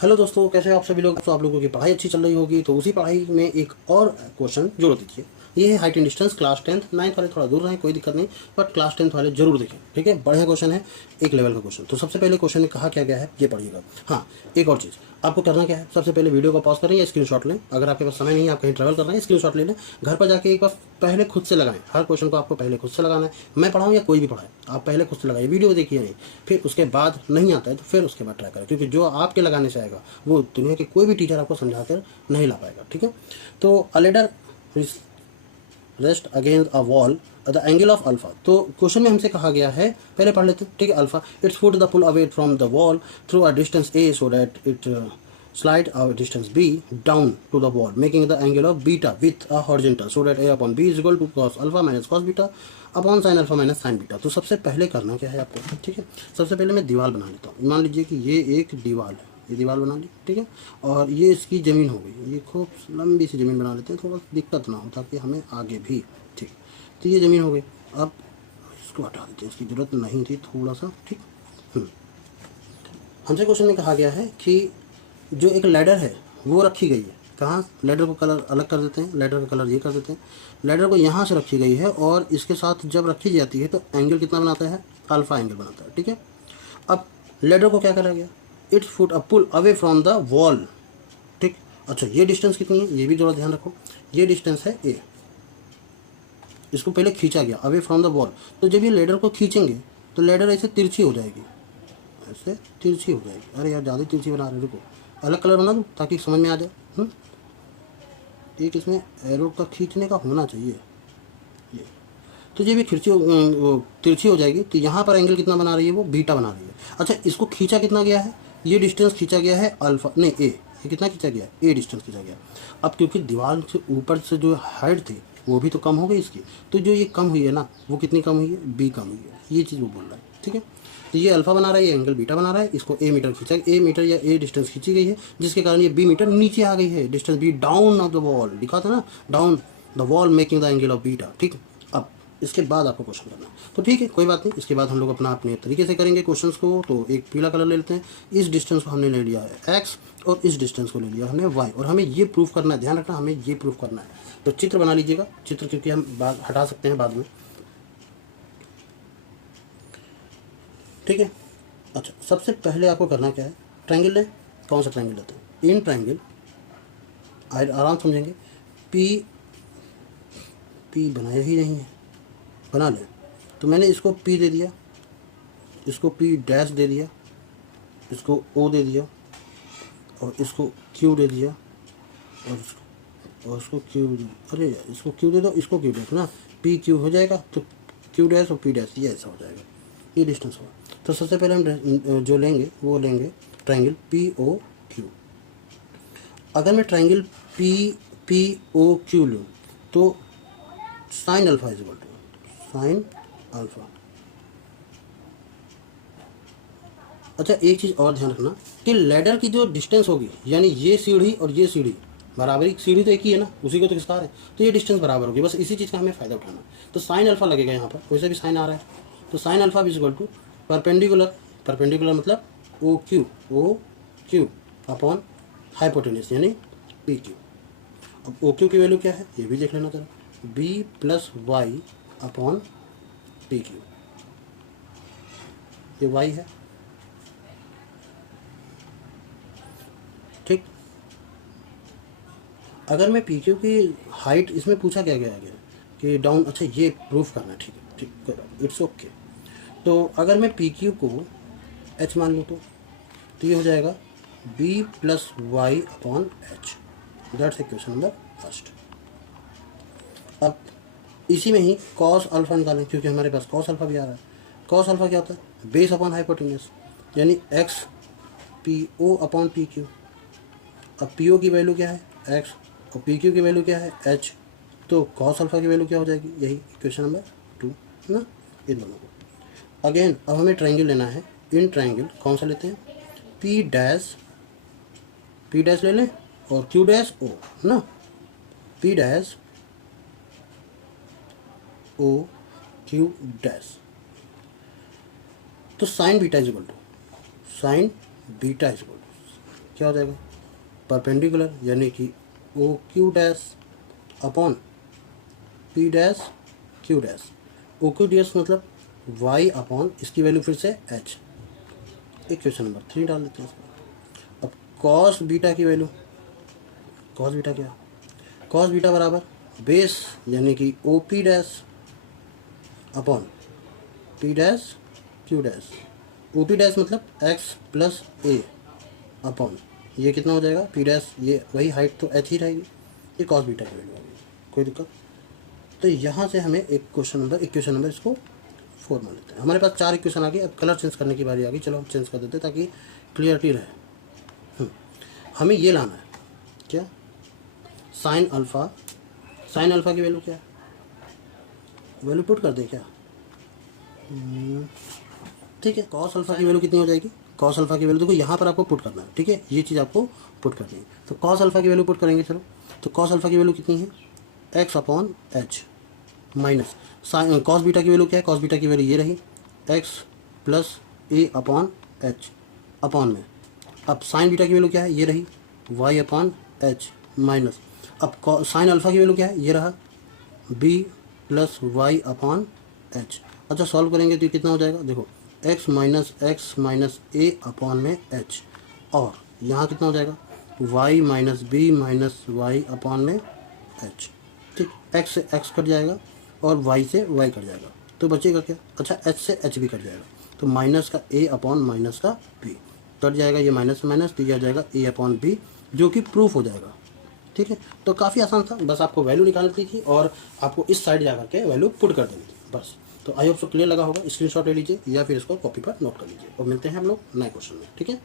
Hello दोस्तों, कैसे हैं आप सभी लोग। तो आप लोगों की पढ़ाई अच्छी चल रही होगी, तो उसी पढ़ाई में एक और क्वेश्चन जोड़ दीजिए। ये है height and distance class 10th 9th वाले थोड़ा दूर रहें, कोई दिक्कत नहीं, बट क्लास 10th वाले जरूर देखें। ठीक है, बढ़िया क्वेश्चन है, एक लेवल का क्वेश्चन। तो सबसे पहले क्वेश्चन में कहा क्या गया है ये पढ़िएगा। हाँ, एक और चीज़ आपको करना क्या है, सबसे पहले वीडियो को पॉज करें या स्क्रीनशॉट लें। अगर आपके पास समय नहीं है, आप कहीं ट्रैवल कर रहे हैं, स्क्रीनशॉट ले लें। घर पर जाके एक बार पहले खुद से लगाएं। हर क्वेश्चन को आपको पहले खुद से लगाना है। मैं पढ़ाऊँ या कोई भी पढ़ाए, आप पहले खुद से लगाइए, वीडियो देखिए नहीं। फिर उसके बाद नहीं आता है तो फिर उसके बाद ट्राई करें, क्योंकि जो आपके लगाने से आएगा वो दुनिया के कोई भी टीचर आपको समझा कर नहीं ला पाएगा। ठीक है, तो अ ladder rest against a wall the angle of alpha. तो क्वेश्चन में हमसे कहा गया है, पहले पढ़ लेते हैं। ठीक है, alpha it's put the pull away from the wall through a distance a so that it slide a distance b down to the wall, making the angle of beta with a horizontal, so that a upon b is equal to cos alpha minus cos beta upon sin alpha minus sin beta। तो सबसे पहले करना क्या है आपको, ठीक है, सबसे पहले मैं दीवार बना लेता हूँ। मान लीजिए कि ये एक दीवार है, ये दीवार बना ली, ठीक है, और ये इसकी ज़मीन हो गई। ये खूब लंबी सी ज़मीन बना लेते हैं, थोड़ा दिक्कत ना हो ताकि हमें आगे भी। ठीक, तो ये ज़मीन हो गई। अब इसको हटा देते हैं, इसकी ज़रूरत नहीं थी थोड़ा सा। ठीक, हमसे क्वेश्चन में कहा गया है कि जो एक लैडर है वो रखी गई है। कहाँ, लैडर को कलर अलग कर देते हैं, लैडर का कलर ये कर देते हैं। लैडर को यहाँ से रखी गई है और इसके साथ जब रखी जाती है तो एंगल कितना बनाता है, अल्फा एंगल बनाता है। ठीक है, अब लैडर को क्या करा गया, it's foot a pull away from the wall. ठीक, अच्छा ये डिस्टेंस कितनी है ये भी थोड़ा ध्यान रखो। ये डिस्टेंस है ए, इसको पहले खींचा गया अवे फ्रॉम द वॉल। तो जब ये लैडर को खींचेंगे तो लैडर ऐसे तिरछी हो जाएगी, ऐसे तिरछी हो जाएगी। अरे यार ज़्यादा तिरछी बना रहे, रुको अलग कलर बना दूँ ताकि समझ में आ जाए। एक इसमें एरो का खींचने का होना चाहिए ये। तो जब ये तिरछी हो जाएगी तो यहाँ पर एंगल कितना बना रही है, वो बीटा बना रही है। अच्छा, इसको खींचा कितना गया है, ये डिस्टेंस खींचा गया है अल्फा, नहीं ए, ये कितना खींचा गया है, ए डिस्टेंस खींचा गया। अब क्योंकि दीवार से ऊपर से जो हाइट थी वो भी तो कम हो गई इसकी, तो जो ये कम हुई है ना, वो कितनी कम हुई है, बी कम हुई है। ये चीज़ वो बोल रहा है। ठीक है, तो ये अल्फा बना रहा है, ये एंगल बीटा बना रहा है। इसको ए मीटर खींचा, ए मीटर या ए डिस्टेंस खींची गई है, जिसके कारण ये बी मीटर नीचे आ गई है। Distance be down of the wall लिखा था ना, down the wall making the angle of beta. ठीक, अब इसके बाद आपको क्वेश्चन करना है, तो ठीक है कोई बात नहीं। इसके बाद हम लोग अपना अपने तरीके से करेंगे क्वेश्चंस को। तो एक पीला कलर ले लेते हैं, इस डिस्टेंस को हमने ले लिया है एक्स और इस डिस्टेंस को ले लिया हमने वाई, और हमें ये प्रूफ करना है, ध्यान रखना हमें ये प्रूफ करना है। तो चित्र बना लीजिएगा, चित्र क्योंकि हम हटा सकते हैं बाद में। ठीक है, अच्छा सबसे पहले आपको करना क्या है, ट्रायंगल लें। कौन सा ट्रायंगल लेते हैं, इन ट्रायंगल आराम समझेंगे। पी, पी बनाया ही नहीं है, बना लें। तो मैंने इसको पी दे दिया, इसको पी डैश दे दिया, इसको ओ दे दिया, और इसको क्यू दे दिया, और इसको क्यू दे। अरे यार इसको क्यू दे दो, इसको क्यू दे ना, पी क्यू हो जाएगा। तो क्यू डैश और पी डैश ये ऐसा हो जाएगा, ये डिस्टेंस होगा। तो सबसे पहले हम जो लेंगे वो लेंगे ट्रायंगल पी ओ क्यू। अगर मैं triangle P P O Q लूँ तो sine alpha is equal to sine alpha. अच्छा एक चीज़ और ध्यान रखना कि लैडर की जो डिस्टेंस होगी, यानी ये सीढ़ी और ये सीढ़ी बराबरी, सीढ़ी तो एक ही है ना, उसी को तो खिसका रहे हैं, तो ये डिस्टेंस बराबर होगी। बस इसी चीज़ का हमें फ़ायदा उठाना। तो साइन अल्फा लगेगा यहाँ पर, वैसे भी साइन आ रहा है, तो sine alpha is equal to perpendicular, perpendicular मतलब ओ क्यू अपॉन हाइपोटेन्यूस यानी पी क्यू। अब ओ क्यू की वैल्यू क्या है ये भी देख लेना जरा, B plus Y upon P Q, ये वाई है। ठीक, अगर मैं पी क्यू की हाइट, इसमें पूछा क्या गया है कि डाउन, अच्छा ये प्रूफ करना है, ठीक है ठीक, इट्स ओके। तो अगर मैं पी क्यू को एच मान लूँ तो ये हो जाएगा B plus Y upon H. That's equation number first. अब इसी में ही कॉस अल्फा निकालें, क्योंकि हमारे पास कॉस अल्फा भी आ रहा है। कॉस अल्फा क्या होता है, बेस अपॉन हाइपोटेन्यूस, यानी X P O upon P Q. अब पी ओ की वैल्यू क्या है एक्स और पी क्यू की वैल्यू क्या है एच, तो कॉस अल्फा की वैल्यू क्या हो जाएगी, यही इक्वेशन नंबर 2 है ना, इन दोनों को। अगेन अब हमें ट्रायंगल लेना है, इन ट्रायंगल कौन सा लेते हैं, पी डैश ले लें और क्यू डैश ओ है ना, P dash O Q dash. तो sine beta is equal to sine beta is equal to क्या हो जाएगा, परपेंडिकुलर, यानी कि O Q dash upon P dash Q dash. O Q dash मतलब वाई अपॉन इसकी वैल्यू फिर से एच। इक्वेशन नंबर 3 डाल देते हैं इसको। अब कॉस बीटा की वैल्यू, कॉस बीटा क्या, कॉस बीटा बराबर बेस यानी कि O P dash upon P dash Q dash. O P dash मतलब एक्स प्लस ए अपॉन ये कितना हो जाएगा पी डैश, ये वही हाइट तो एच ही रहेगी। ये कॉस बीटा की वैल्यू आ गई, कोई दिक्कत। तो यहाँ से हमें एक इक्वेशन नंबर इसको 4 मान लेते हैं। हमारे पास 4 इक्वेशन आ गई। अब कलर चेंज करने की बारी आ गई। चलो हम चेंज कर देते हैं ताकि क्लियरिटी रहे। हमें ये लाना है क्या, साइन अल्फ़ा। साइन अल्फ़ा की वैल्यू क्या है, वैल्यू पुट कर दें क्या, ठीक है। कॉस अल्फ़ा की वैल्यू कितनी हो जाएगी, कॉस अल्फ़ा की वैल्यू देखो यहाँ पर आपको पुट करना है, ठीक है। ये चीज़ आपको पुट करनी है। तो कॉस अल्फ़ा की वैल्यू पुट करेंगे। चलो, तो कॉस अल्फ़ा की वैल्यू कितनी है, x upon h minus sine cos beta की वैल्यू क्या है, कॉस बीटा की वैल्यू ये रही, x plus A upon H upon में। अब साइन बीटा की वैल्यू क्या है, ये रही, वाई अपॉन एच माइनस। अब साइन अल्फ़ा की वैल्यू क्या है, ये रहा, b plus Y upon h. अच्छा, सॉल्व करेंगे तो ये कितना हो जाएगा, देखो एक्स माइनस ए अपॉन में एच, और यहाँ कितना हो जाएगा, y minus b minus y upon में एच। ठीक, एक्स से एक्स कट जाएगा और वाई से वाई कट जाएगा, तो बचेगा क्या, अच्छा एच से एच भी कट जाएगा, तो माइनस का ए अपॉन माइनस का बी कट जाएगा, ये माइनस से माइनस दिया जाएगा ए अपॉन बी, जो कि प्रूफ हो जाएगा। ठीक है, तो काफ़ी आसान था, बस आपको वैल्यू निकालनी थी और आपको इस साइड जा करके वैल्यू पुट कर देनी थी बस। तो आई होप सो क्लियर लगा होगा। स्क्रीनशॉट ले लीजिए या फिर इसको कॉपी पर नोट कर लीजिए और मिलते हैं हम लोग नए क्वेश्चन में। ठीक है।